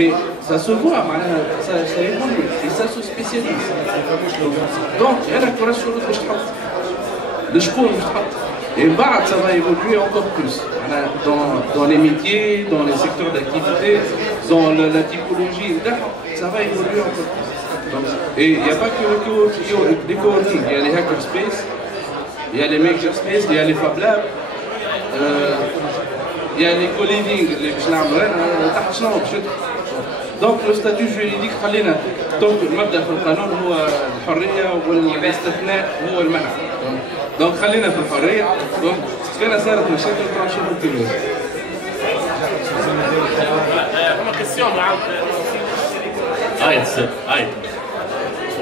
mais ça se voit, ça évolue, et ça se spécialise. Donc, il y a la courage sur l'autre, le chkour, et bah, ça va évoluer encore plus dans les métiers, dans les secteurs d'activité, dans la typologie, ça va évoluer encore plus. Donc, et il n'y a pas que les coworking, il y a les hackerspace, il y a les makerspace, il y a les Fab Labs, il y a les co-living, les donc le statut juridique خلينا donc المبدأ في القانون هو الحرية والاستثناء هو المنع. donc خلينا في الحرية. donc كان صارت مشاكل تنشوفوا كل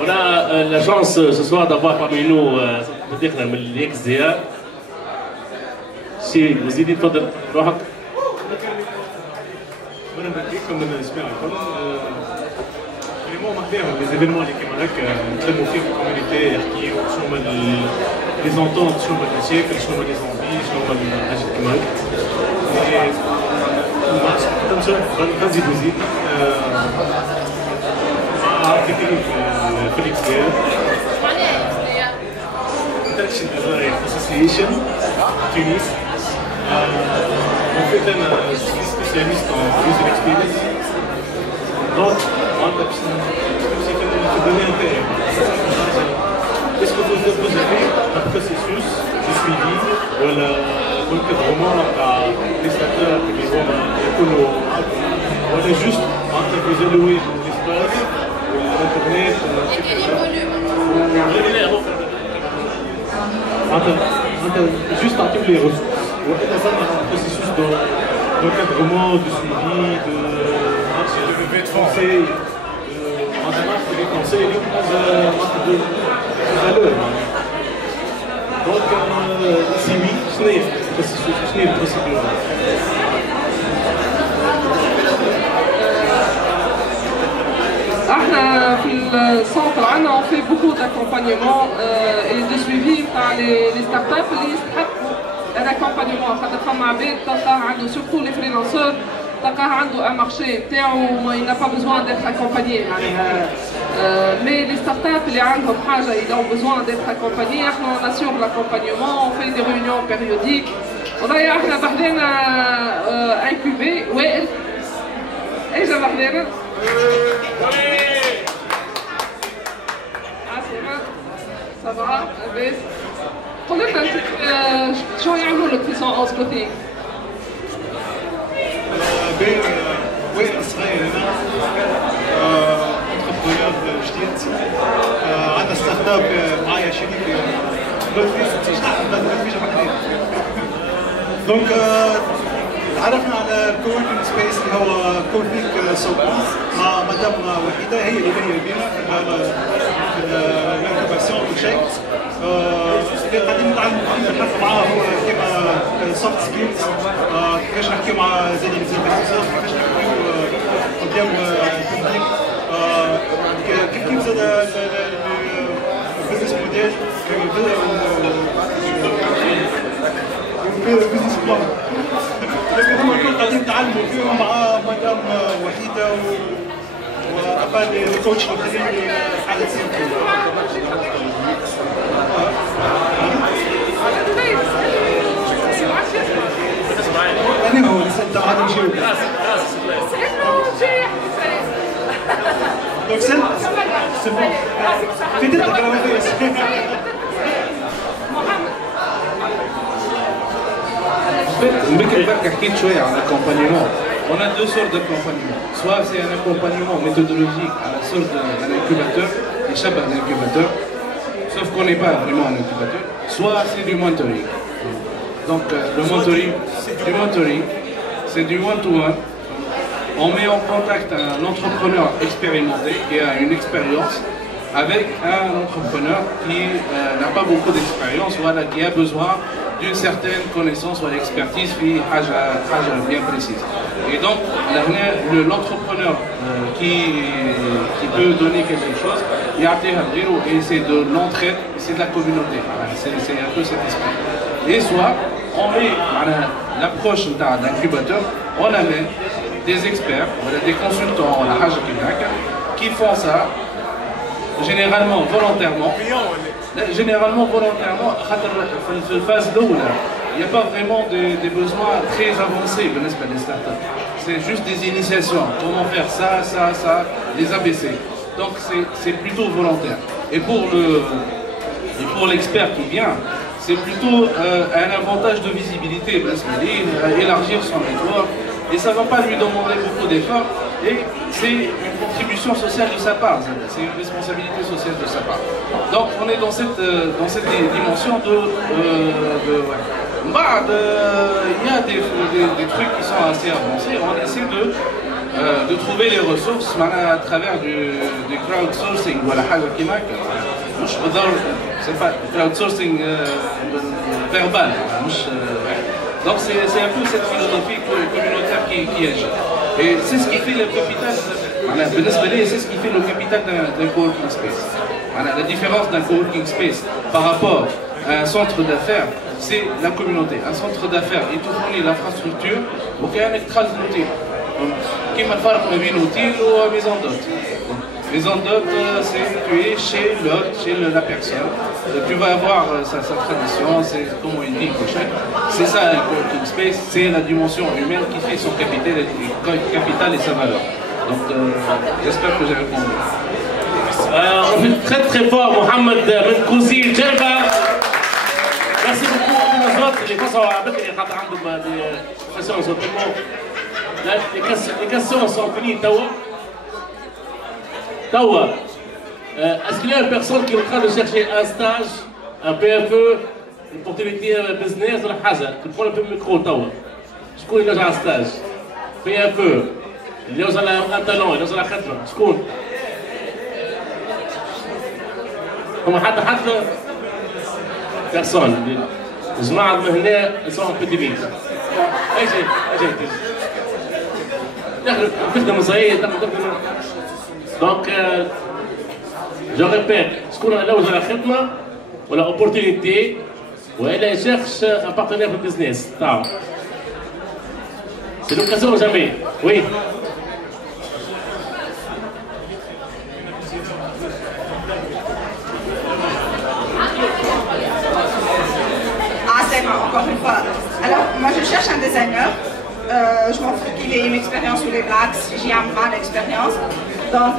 On a la chance ce soir d'avoir parmi nous صديقنا من الXDA. Si مزيد تفضل روحك. وانا بديكم من الاسبوع الكل فريمون مخبيهم لي زيفينمون اللي كيما هكا نتلموا فيهم الكوميونيتي يحكيو شنو هما لي زونتونت، شنو هما المشاكل، شنو هما لي زومبي، شنو هما الحاجات كيما هكا. غنزيدو زيد عارفين في الاكسير Interaction Design Association Tunis. En fait, je suis spécialiste en user experience. Donc, je vais te donner un thème. Est-ce que vous avez un processus de suivi ou l'encadrement par les prestataires qui vont écolo ou juste entre vous allouer l'espace ou l'internet juste à toutes les ressources. Ou est-ce un processus d'encadrement, de suivi, de conseil, de conseils, de valeur. Donc, si oui, ce n'est pas le procédure. احنا في السنتر عندنا on fait beaucoup d'accompagnement et de suivi par les startups اللي يستحقوا l'accompagnement. خاطر فما عباد تلقاه عنده surtout les freelanceurs تلقاه عنده un marché نتاعو il n'a pas besoin d'être accompagné معناها mais les startups اللي عندهم حاجه ils ont besoin d'être accompagnés. احنا on assure l'accompagnement, on fait des réunions périodiques. والله احنا بحذانا انكوبي وائل اجا بحذانا Ça va, Abès. قول لنا انت شو يعملوا لك في سون اوسكوتي؟ وائل صغير هنا انتربرونور جديد عندنا ستارت اب معايا شريك دونك تعرفنا على كووركينج سبيس اللي هو كورفيك سوبون مع مدام وحيده هي اللي باهيه بينا في الانكوباسيون وكل شيء. اللي قاعدين نتعلموا فيه نحكوا معاه هو كيما سوفت سكيلز، كيفاش نحكيو مع زي ليزانفستيسور، كيفاش نحكيو قدام البوبليك، كيف زاد البيزنس موديل البيزنس بلان. هما الكل قاعدين نتعلموا فيهم مع مدام وحيده وابا الكوتش الاخرين على تصير انا هو لسه انت عادي نجاوب دونك سن في تلك ممكن برك حكيت شويه عن l'accompagnement. On a deux sortes d'accompagnement. Soit c'est un accompagnement méthodologique à la sorte d'un incubateur, qui échappe à un incubateur, sauf qu'on n'est pas vraiment un incubateur. Soit c'est du mentoring. Donc le mentoring, c'est du one-to-one. On met en contact un entrepreneur expérimenté qui a une expérience avec un entrepreneur qui n'a pas beaucoup d'expérience, voilà, qui a besoin d'une certaine connaissance ou d'expertise bien précise. Et donc, l'entrepreneur qui peut donner quelque chose, et c'est de l'entraide, c'est de la communauté. C'est un peu cet esprit. Et soit, on met l'approche d'incubateur, on amène des experts, des consultants, qui font ça, généralement volontairement. Généralement volontairement, il n'y a pas vraiment des besoins très avancés de les startups. C'est juste des initiations. Comment faire ça, ça, ça, les ABC. Donc c'est plutôt volontaire. Et pour l'expert qui vient, c'est plutôt un avantage de visibilité, élargir son network, et ça ne va pas lui demander beaucoup d'efforts, et c'est une contribution sociale de sa part, c'est une responsabilité sociale de sa part. Donc on est dans cette dimension il y a des trucs qui sont assez avancés, on essaie de trouver les ressources à travers du crowdsourcing, voilà, c'est pas crowdsourcing verbal. Donc c'est un peu cette philosophie communautaire qui agit. Et c'est ce qui fait le capital, c'est ce qui fait le capital d'un coworking space. La différence d'un coworking space par rapport à un centre d'affaires, c'est la communauté. Un centre d'affaires, il te fournit l'infrastructure pour qu'il y ait un extra d'outils. Qui m'a fait un outil ou maison d'hôte. Maison d'hôte, c'est tu es chez l'hôte, chez la personne. Tu vas avoir sa tradition, c'est comment il dit, c'est ça un coworking space, c'est la dimension humaine qui fait son capital et sa valeur. Donc j'espère que j'ai répondu. On fait très très fort Mohamed Menkouzi Djerba. Merci beaucoup à nous autres. Les gens sont à peu près des questions sont tellement. Les questions sont finies. Tawa, est-ce qu'il y a une personne qui est en train de chercher un stage, un PFE, une opportunité business ou la haza, qui prend un peu le micro, Tawa? شكون اللي جا ستاج؟ PFE, اللي وصل un talent, اللي وصل خدمة، شكون؟ هما حتى personne. الجماعة من هنا sont un peu timides. أجي تخدم صحيح تخدم. Donc, je répète, ce qu'on a là où j'ai la khidma, ou l'opportunité, ou elle cherche un partenaire de business. C'est l'occasion jamais. Oui. Ah, c'est bon, encore une fois. Alors, moi je cherche un designer. Je m'en fous qu'il ait une expérience sous les blacks, j'ai un mal d'expérience. Donc,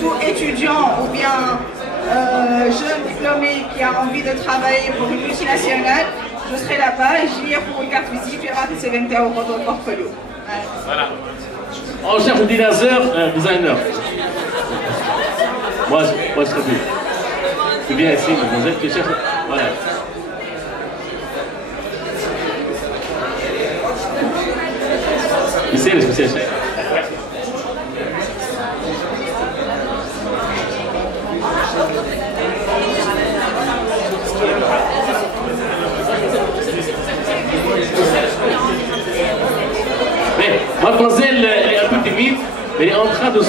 tout étudiant ou bien jeune diplômé qui a envie de travailler pour une multinationale, je serai là-bas et j'irai pour une carte visite, tu verras que c'est 20 € dans le portfolio. Voilà. On cherche un designer. Moi, je serai plus. Tu viens ici, mademoiselle, tu cherches. Voilà. Ici, le spécial. Mais mademoiselle est un peu timide, mais elle est en train de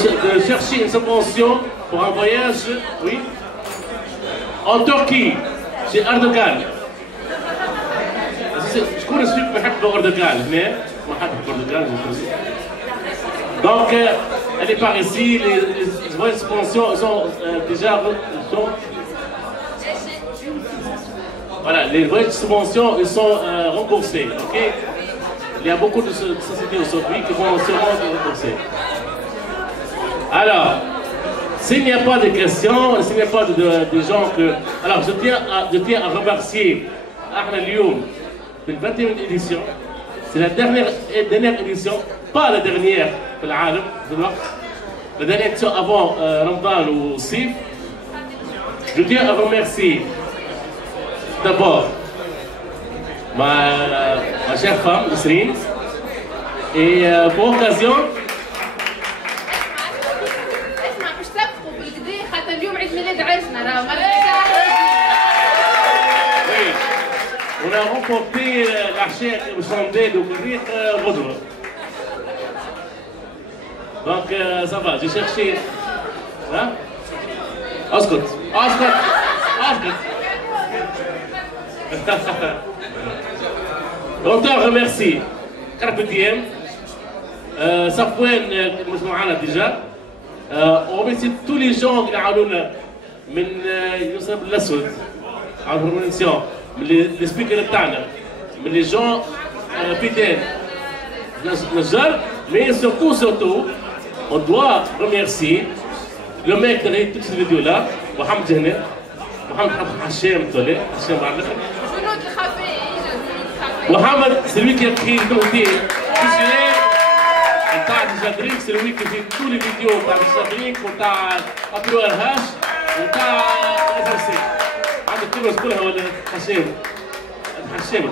chercher une subvention pour un voyage, oui, en Turquie, chez Erdogan. Je connais celui qui fait Erdogan, mais donc, elle est par ici, les subventions sont déjà. Voilà, les vraies subventions ils sont remboursées. Okay? Il y a beaucoup de sociétés aujourd'hui qui vont se rembourser. Alors, s'il n'y a pas de questions, s'il n'y a pas de gens que. Alors, je tiens à remercier Ahna Lyoum de la 21e édition. C'est la dernière édition, pas la dernière pour l'Alam, la dernière édition avant Ramadan ou Sif. Je tiens à remercier d'abord ma chère femme, Nisrine, et pour occasion. On a remporté l'archer au Chandel au Mourir Rodro. Donc ça va, j'ai cherché. Hein? Oscott. On te remercie. Carpe diem. صفوان مش معانا ديجا. On remercie tous les gens qui عاونونا من يوسف الأسود على البرومونسيون، من السبيكر بتاعنا، من les gens fidèles. نجار، mais surtout, on doit remercier le mec derrière toute cette vidéo-là, Mohamed Jehne, Mohamed Hachem Tolé, Hachem Barlek. Mohamed, c'est lui qui a écrit le dossier. C'est lui qui fait tous les vidéos, t'as Jadrik, t'as Abdou Al-Hash, t'as FRC. عندك كلمة تقولها ولا حسين؟ حسين.